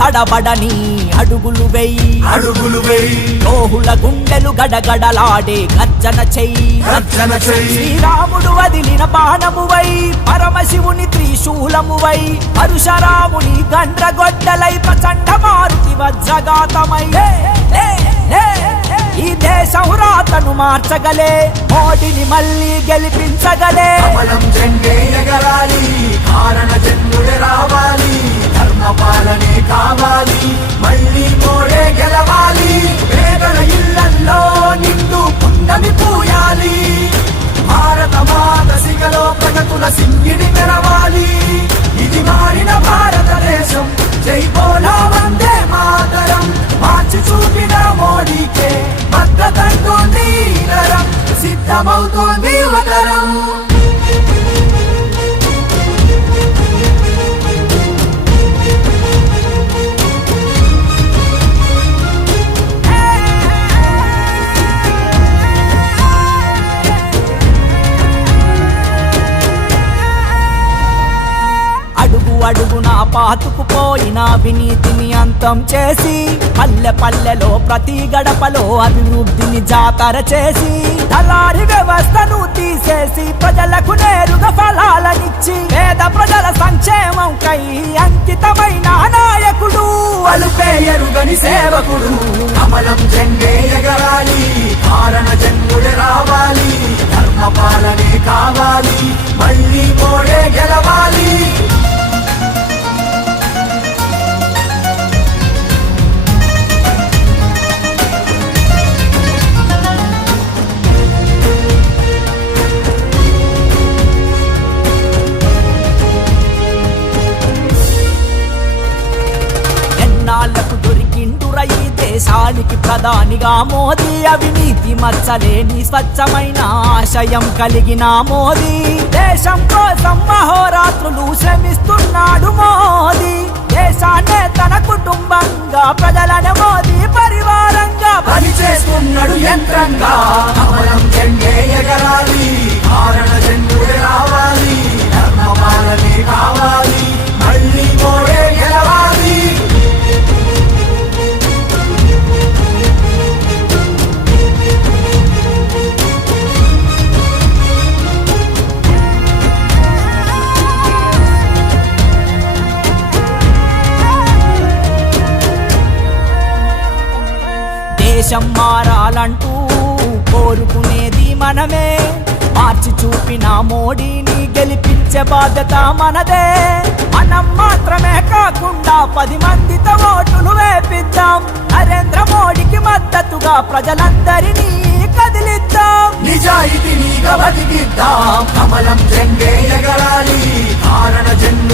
తడబడని అడుగులు వెయ్యి అడుగులు వేయి. లోహుల గుండెలు గడగడలాడే గర్జన చెయ్యి. గర్జన చెయ్యి. శ్రీరాముడు వదిలిన బాణమువై పరమశివుని త్రిశూలమువై పరుశరాముని గండ్రగొడ్డలై ప్రచండ మారుతి వజ్రగాతమై. ఈ దేశం రాతను మార్చగలే మోడిని మళ్ళీ గెలిపించగలే. జెండే ఎగరాలి సింగిడి ఇది మారిన భారతదేశం. జై బోలా వందే మాతరం. మార్చి చూపిన మోడీకే భద్రతంటోంది ఈ సిద్ధమవుతోంది పాతుకుపోయిన అవినీతిని అంతం చేసి పల్లె పల్లెలో ప్రతి గడపలో అభివృద్ధిని జాతర చేసి దళారి వ్యవస్థను తీసేసి ప్రజలకు నేరుగా ఫలాలనిచ్చి పేద ప్రజల సంక్షేమం కై అంకితమైన నాయకుడు అలుపే ఎరుగని సేవకుడు. అమలం జెండే ఎగరాలి కారణ జన్ముడు రావాలి ధర్మ పాలనే కావాలి మళ్ళీ మోడే గెలవాలి. దేశానికి ప్రధానిగా మోదీ. అవినీతి మచ్చలేని స్వచ్ఛమైన ఆశయం కలిగిన మోదీ. దేశం కోసం మహోరాత్రులు శ్రమిస్తున్నాడు మోదీ. దేశాన్నే తన కుటుంబంగా ప్రజలను మోదీ పరివారంగా పని చేస్తున్నాడు యంత్రంగా. దేశం మారాలంటూ కోరుకునేది మనమే. మార్చి చూపిన మోడీని గెలిపించే బాధ్యత మనదే. మనం మాత్రమే కాకుండా పది మందితో ఓటులు వేపిద్దాం. నరేంద్ర మోడీకి మద్దతుగా ప్రజలందరినీ కదిలిద్దాం. నిజాయితీగా బతికిద్దాం కమలం జెండే ఎగరాలి. కారణ జెండా